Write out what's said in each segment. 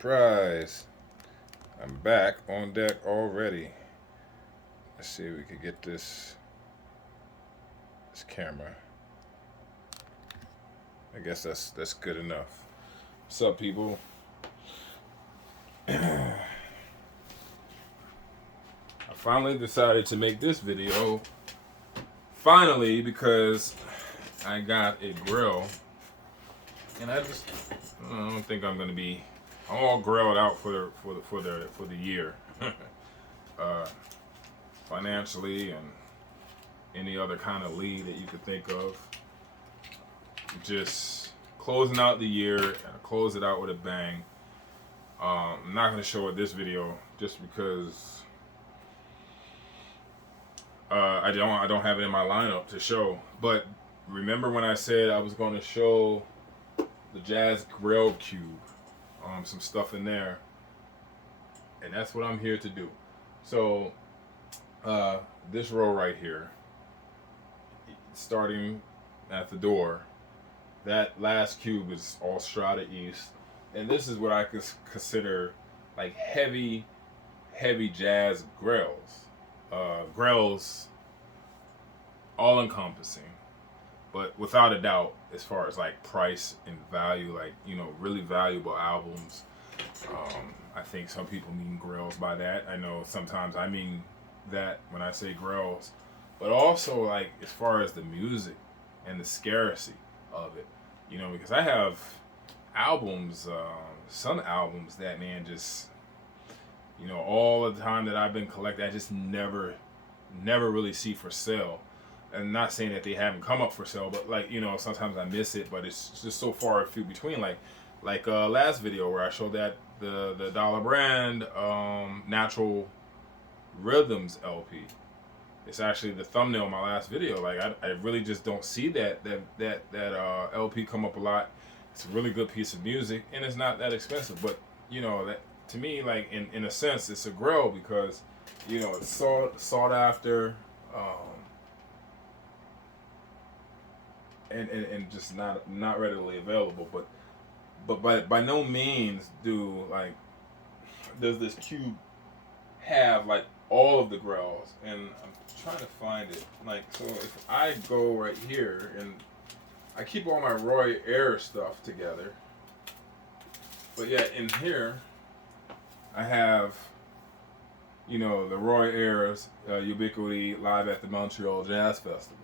Surprise! I'm back on deck already. Let's see if we can get this camera. I guess that's good enough. What's up, people? I finally decided to make this video. Finally, because I got a grill, and I don't think I'm gonna be all grilled out for the year, uh, financially and any other kind of lead that you could think of. Just closing out the year and close it out with a bang. I'm not gonna show it this video just because I don't have it in my lineup to show. But remember when I said I was going to show the Jazz Grail cube, some stuff in there, and that's what I'm here to do. So this row right here, starting at the door, that last cube is all Strata East, and this is what I consider like heavy jazz grails. Grails, all encompassing, but without a doubt, as far as like price and value, like, really valuable albums. I think some people mean grails by that. I know sometimes I mean that when I say grails, but also like as far as the music and the scarcity of it, because I have albums, some albums that, man, just, all the time that I've been collecting, I just never really see for sale. And not saying that they haven't come up for sale, but like, sometimes I miss it, but it's just so far few between. Like last video where I showed that the Dollar Brand Natural Rhythms LP. It's actually the thumbnail of my last video. Like I really just don't see that LP come up a lot. It's a really good piece of music, and it's not that expensive. But that, to me, like in a sense, it's a grail because it's sought after, and just not readily available. But by no means does this cube have like all of the grails. And I'm trying to find it. Like, so if I go right here, and I keep all my Roy Ayers stuff together, but yeah, in here I have the Roy Ayers Ubiquity live at the Montreal Jazz Festival,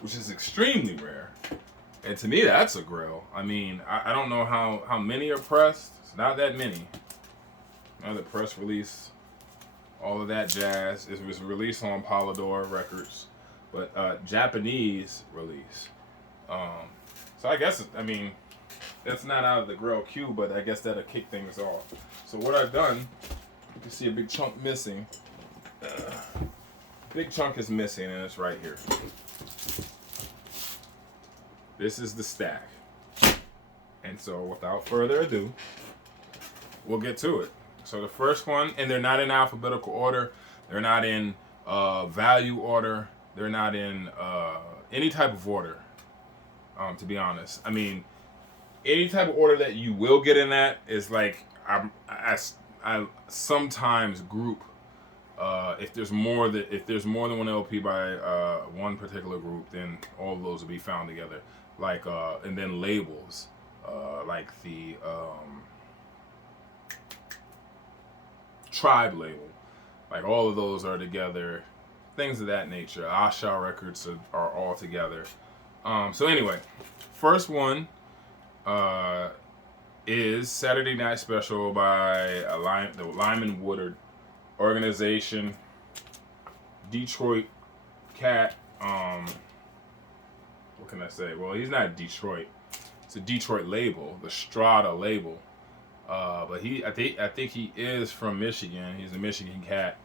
which is extremely rare. And to me, that's a grail. I mean, I don't know how many are pressed. It's not that many. Another press release, all of that jazz. It was released on Polydor Records, but Japanese release. So I guess, that's not out of the Grail cube, but I guess that'll kick things off. So what I've done, you can see a big chunk missing. Big chunk is missing, and it's right here. This is the stack. And so without further ado, we'll get to it. So the first one, and they're not in alphabetical order. They're not in value order. They're not in any type of order, to be honest. I mean, any type of order that you will get in that is like, I sometimes group, if there's more than one LP by one particular group, then all of those will be found together. Like and then labels, like the Tribe label, like all of those are together. Things of that nature. Asha Records are all together. So anyway, first one is Saturday Night Special by the Lyman Woodard organization, Detroit cat. What can I say? Well, he's not Detroit. It's a Detroit label, the Strata label. But I think he is from Michigan. He's a Michigan cat.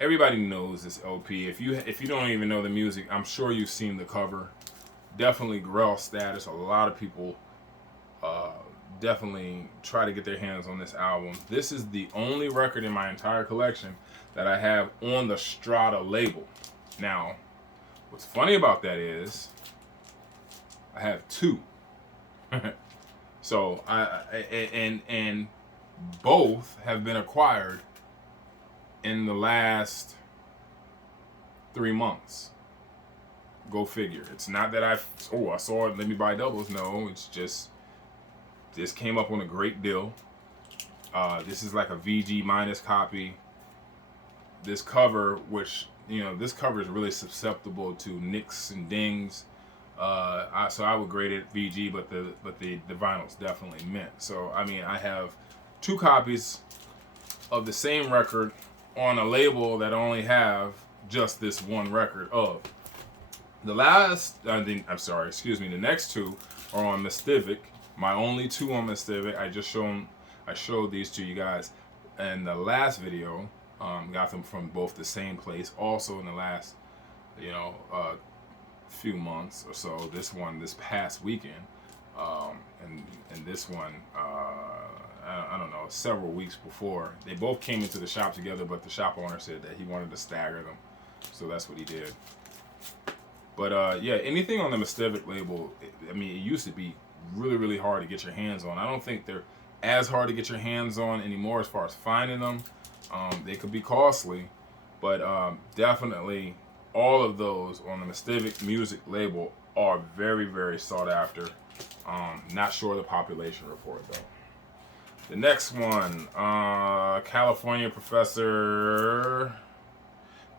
Everybody knows this LP. If you don't even know the music, I'm sure you've seen the cover. Definitely Grail status. A lot of people definitely try to get their hands on this album. This is the only record in my entire collection that I have on the Strata label. Now, what's funny about that is I have two. So and Both have been acquired in the last 3 months. Go figure. It's not that I saw it, let me buy doubles. No, it's just this came up on a great deal. This is like a VG minus copy. This cover, which this cover is really susceptible to nicks and dings. So I would grade it VG, but the vinyl's definitely mint. So I mean, I have 2 copies of the same record on a label that only have just this one record of. The next 2 are on Mystivic. My only 2 on Mystivic. I showed these to you guys in the last video. Got them from both the same place. Also in the last, few months or so. This past weekend, and this one, I don't know, several weeks before. They both came into the shop together, but the shop owner said that he wanted to stagger them, so that's what he did. But yeah, anything on the Mystivic label, it used to be really, really hard to get your hands on. I don't think they're as hard to get your hands on anymore as far as finding them. They could be costly, but definitely all of those on the Mystivic music label are very, very sought after. Not sure the population report though. The next one, California Professor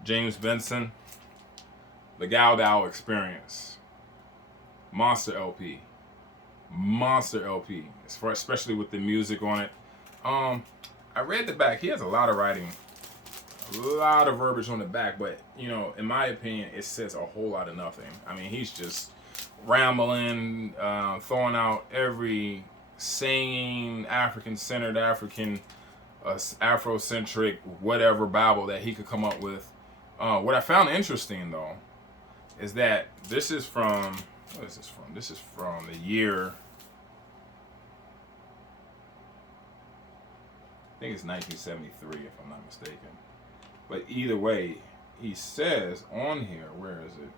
James Benson, The Gal Dow Experience, Monster LP, especially with the music on it. I read the back. He has a lot of writing, a lot of verbiage on the back, but in my opinion, it says a whole lot of nothing. I mean, he's just rambling, throwing out every sane, African-centered, Afrocentric, whatever babble that he could come up with. What I found interesting though is that this is from, what is this from? This is from the year, I think it's 1973 if I'm not mistaken. But either way, he says on here, where is it?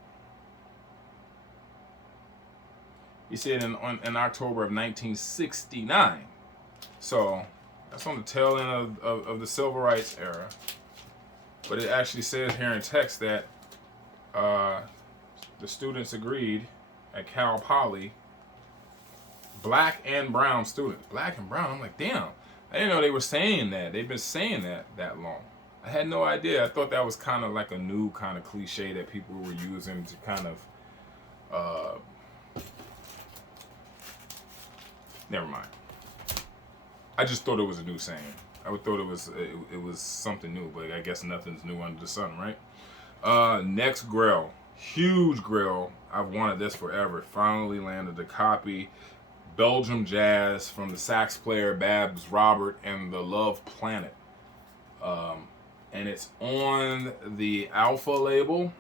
He said in October of 1969. So that's on the tail end of the civil rights era. But it actually says here in text that the students agreed at Cal Poly, black and brown students. Black and brown. I'm like, damn. I didn't know they were saying that. They've been saying that long. I had no idea. I thought that was kind of like a new kind of cliche that people were using to kind of, never mind. I just thought it was a new saying. I would thought it was something new, but I guess nothing's new under the sun, right? Next Grail. Huge Grail. I've wanted this forever. Finally landed a copy. Belgium Jazz from the sax player Babs Robert and the Love Planet. And it's on the Alpha label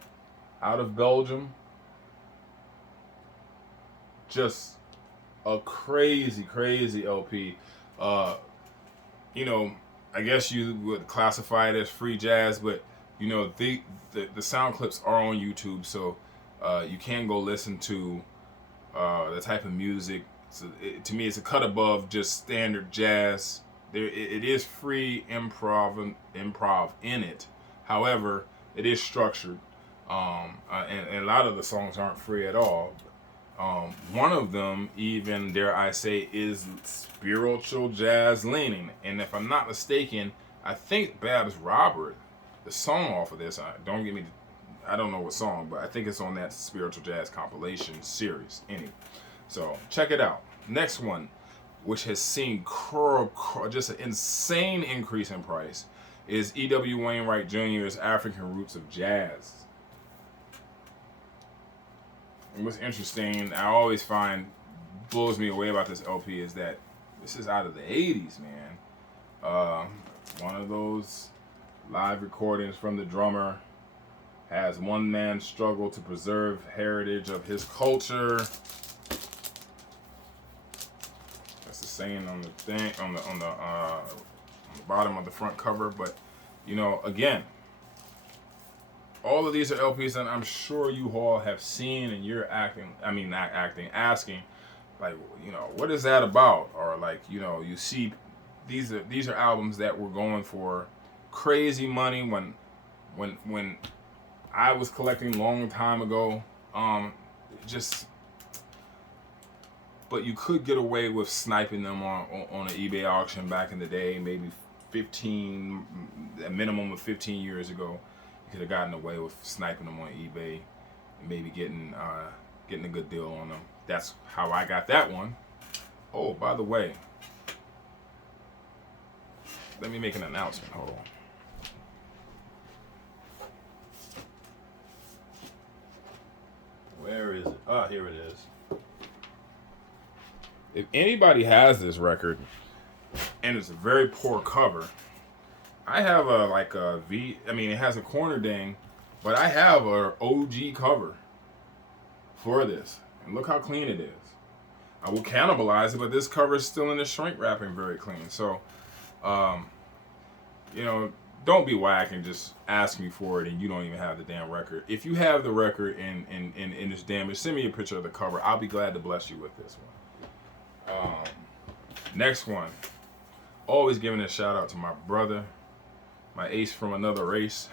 out of Belgium. Just a crazy, crazy LP. I guess you would classify it as free jazz, but the sound clips are on YouTube, so you can go listen to the type of music. So to me, it's a cut above just standard jazz. It is free improv in it. However, it is structured, and a lot of the songs aren't free at all. One of them, even dare I say, is spiritual jazz leaning. And if I'm not mistaken, I think Babs Robert, the song off of this, I don't know what song, but I think it's on that spiritual jazz compilation series. Anyway, so check it out. Next one, which has seen just an insane increase in price, is E.W. Wainwright Jr.'s African Roots of Jazz. And what's interesting, I always find blows me away about this LP is that this is out of the 80s, man. One of those live recordings from the drummer has one man struggle to preserve heritage of his culture. That's the saying on the thing on the bottom of the front cover. But again, all of these are LPs that I'm sure you all have seen, and you're asking, like, what is that about? Or like, you see these are albums that were going for crazy money when I was collecting a long time ago. Just but you could get away with sniping them on an eBay auction back in the day, maybe a minimum of 15 years ago. You could have gotten away with sniping them on eBay, and maybe getting a good deal on them. That's how I got that one. Oh, by the way, let me make an announcement. Hold on. Where is it? Ah, here it is. If anybody has this record and it's a very poor cover, I have it has a corner ding, but I have a OG cover for this. And look how clean it is. I will cannibalize it, but this cover is still in the shrink wrapping very clean. So, don't be whack and just ask me for it and you don't even have the damn record. If you have the record and it's damaged, send me a picture of the cover. I'll be glad to bless you with this one. Next one. Always giving a shout out to my brother, my ace from another race,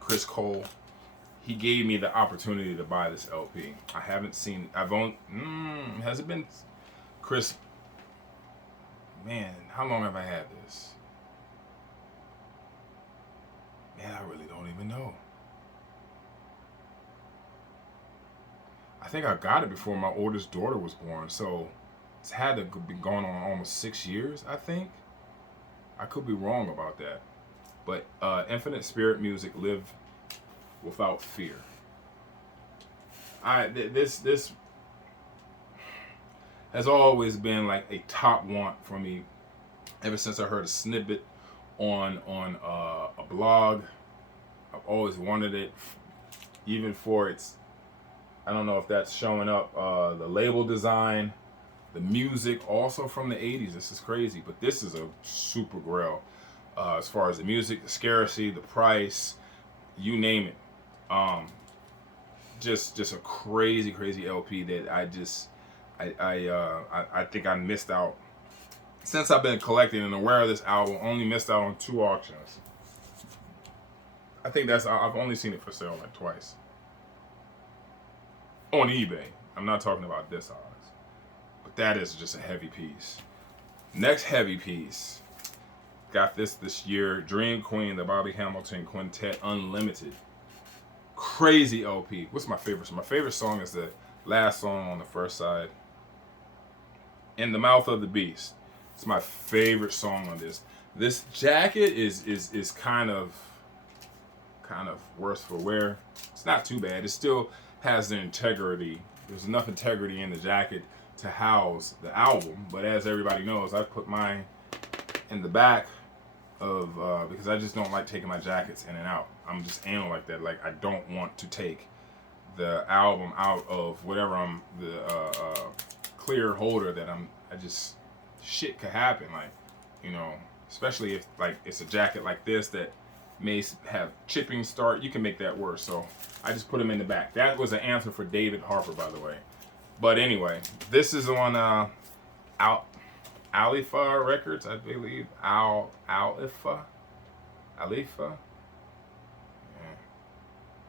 Chris Cole. He gave me the opportunity to buy this LP. I haven't seen it. Has it been, Chris? Man, how long have I had this? Man, I really don't even know. I think I got it before my oldest daughter was born, so it's had to be going on almost 6 years, I think. I could be wrong about that. But Infinite Spirit Music, Live Without Fear. This has always been like a top want for me ever since I heard a snippet on a blog. I've always wanted it, even for its, I don't know if that's showing up, the label design, the music, also from the 80s. This is crazy, but this is a super grail as far as the music, the scarcity, the price, you name it. Just a crazy LP that I think I missed out. Since I've been collecting and aware of this album, only missed out on 2 auctions. I think I've only seen it for sale like twice. On eBay. I'm not talking about this odds. But that is just a heavy piece. Next heavy piece. Got this year. Dream Queen, the Bobby Hamilton Quintet Unlimited. Crazy LP. What's my favorite song? My favorite song is the last song on the first side. In the Mouth of the Beast. It's my favorite song on this. This jacket is kind of worse for wear. It's not too bad. It still has the integrity. There's enough integrity in the jacket to house the album. But as everybody knows, I put mine in the back of because I just don't like taking my jackets in and out. I'm just anal like that. Like I don't want to take the album out of whatever the clear holder that I just shit could happen, like, especially if like it's a jacket like this that may have chipping start. You can make that worse, so I just put them in the back. That was an answer for David Harper, by the way. But anyway, this is on Alifa Records, I believe. Alifa. Yeah,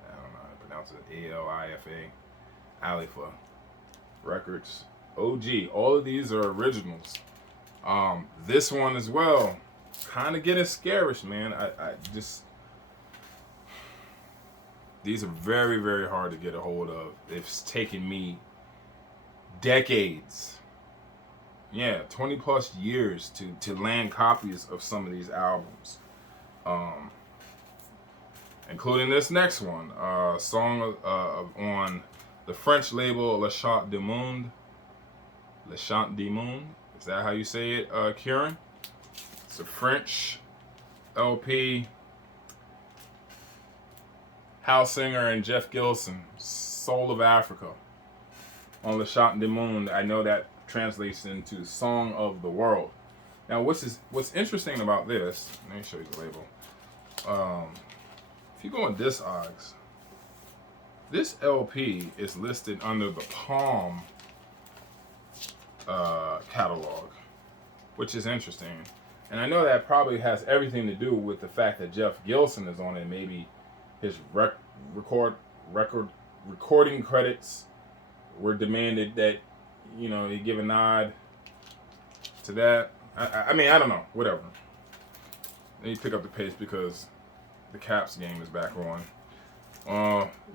I don't know how to pronounce it. Alifa. Alifa Records. OG. All of these are originals. This one as well, kind of getting scarish, man. I just, these are very hard to get a hold of. It's taken me decades, 20 plus years to land copies of some of these albums, including this next one, song on the French label Le Chant du Monde. Le Chant du Monde. Is that how you say it, Kieran? It's a French LP. Hal Singer and Jeff Gilson, Soul of Africa. On Le Chant du Monde, I know that translates into Song of the World. Now, what's interesting about this? Let me show you the label. If you go on Discogs, this LP is listed under the Palm catalog, which is interesting. And I know that probably has everything to do with the fact that Jeff Gilson is on it. Maybe his record record recording credits were demanded that he give a nod to that. I mean, I don't know. Whatever. Let me pick up the pace because the Caps game is back on.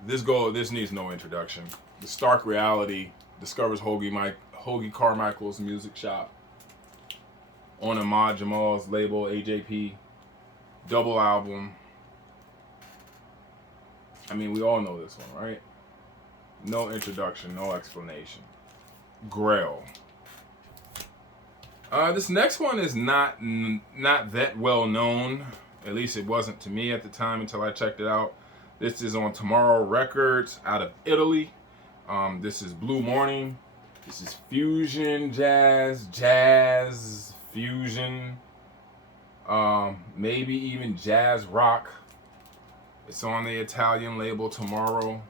This needs no introduction. The stark reality discovers Hoagie Carmichael's music shop on Ahmad Jamal's label AJP double album. I mean, we all know this one, right? No introduction, no explanation. Grail. This next one is not that well known. At least it wasn't to me at the time until I checked it out. This is on Tomorrow Records out of Italy. This is Blue Morning. This is fusion jazz fusion, maybe even jazz rock. It's on the Italian label Tomorrow,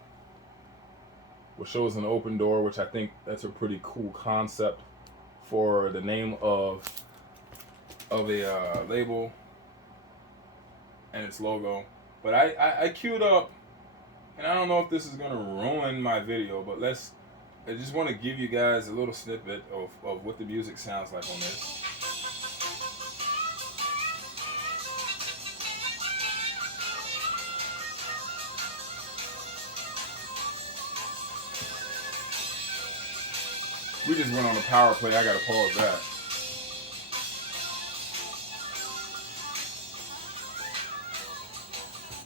which shows an open door, which I think that's a pretty cool concept for the name of a label and its logo. But I queued up, and I don't know if this is gonna ruin my video, but I just want to give you guys a little snippet of what the music sounds like on this. We just went on a power play. I gotta pause that.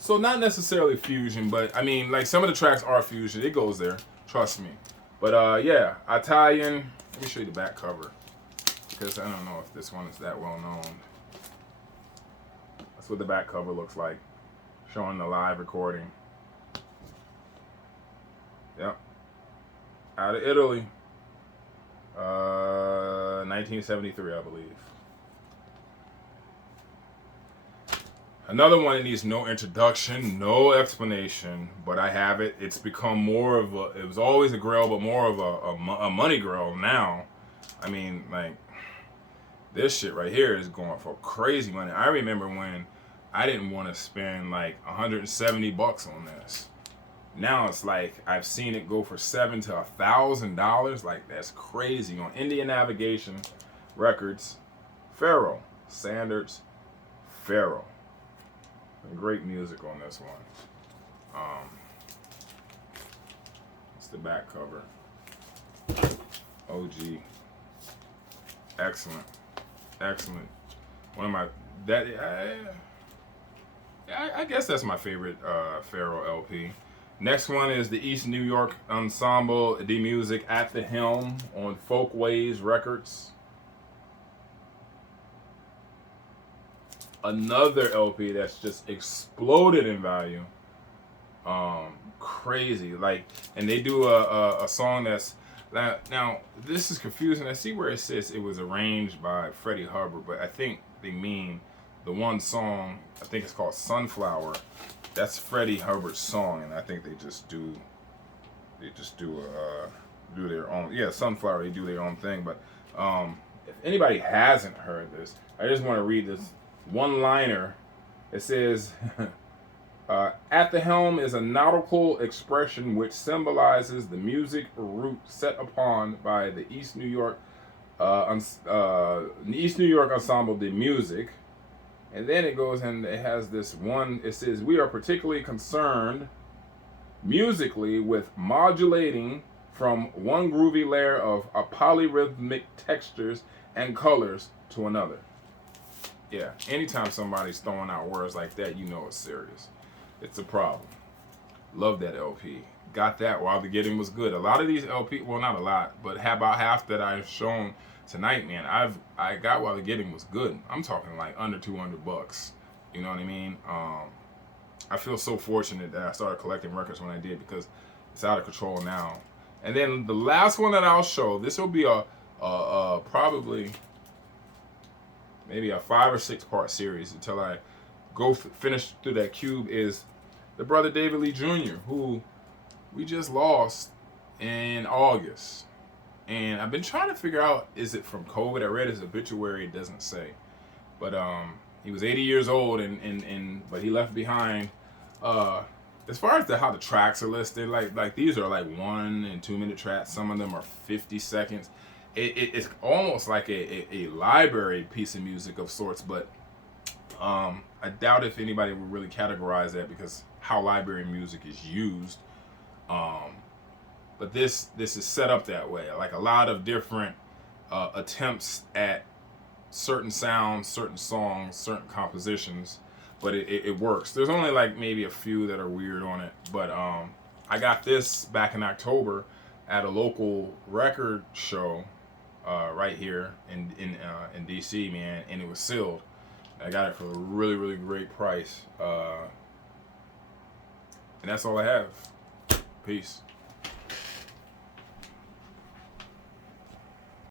So not necessarily fusion, but I mean, like some of the tracks are fusion. It goes there, trust me. But yeah, Italian. Let me show you the back cover because I don't know if this one is that well known. That's what the back cover looks like, showing the live recording. Yep, out of Italy. 1973, I believe. Another one that needs no introduction, no explanation, but I have it. It's become more of a, it was always a Grail, but more of a money Grail now. I mean, like, this shit right here is going for crazy money. I remember when I didn't want to spend like $170 on this. Now it's like I've seen it go for $7,000 to $1,000. Like, that's crazy. On Indian Navigation Records, Pharaoh Sanders, Pharaoh. Great music on this one. It's the back cover. OG. Excellent. One of my I guess that's my favorite Pharaoh LP. Next one is the East New York Ensemble de Music at the Helm on Folkways Records. Another LP that's just exploded in value. Crazy. Like, and they do a song that's now this is confusing. I see where it says it was arranged by Freddie Hubbard, but I think they mean the one song, I think it's called Sunflower. That's Freddie Hubbard's song, and I think they just do their own. Yeah, Sunflower, they do their own thing. But if anybody hasn't heard this, I just want to read this one-liner. It says, at the helm is a nautical expression which symbolizes the music route set upon by the East New York Ensemble de Music. And then it goes and it has this one, it says, we are particularly concerned musically with modulating from one groovy layer of polyrhythmic textures and colors to another. Yeah, anytime somebody's throwing out words like that, you know it's serious. It's a problem. Love that LP. Got that while the getting was good. A lot of these LP, well, not a lot, but about half that I've shown tonight, man, I got while the getting was good. I'm talking like under $200. You know what I mean? I feel so fortunate that I started collecting records when I did because it's out of control now. And then the last one that I'll show, this will be a probably maybe a 5 or 6 part series until I go finish through that cube, is the brother David Lee Jr., who we just lost in August. And I've been trying to figure out, is it from COVID? I read his obituary, it doesn't say. But he was 80 years old, and but he left behind. As far as how the tracks are listed, like these are like 1 and 2 minute tracks. Some of them are 50 seconds. It's almost like a library piece of music of sorts, but I doubt if anybody would really categorize that because how library music is used. But this is set up that way, like a lot of different attempts at certain sounds, certain songs, certain compositions, but it works. There's only like maybe a few that are weird on it, but I got this back in October at a local record show right here in DC, man, and it was sealed. I got it for a really, really great price, and that's all I have. Peace.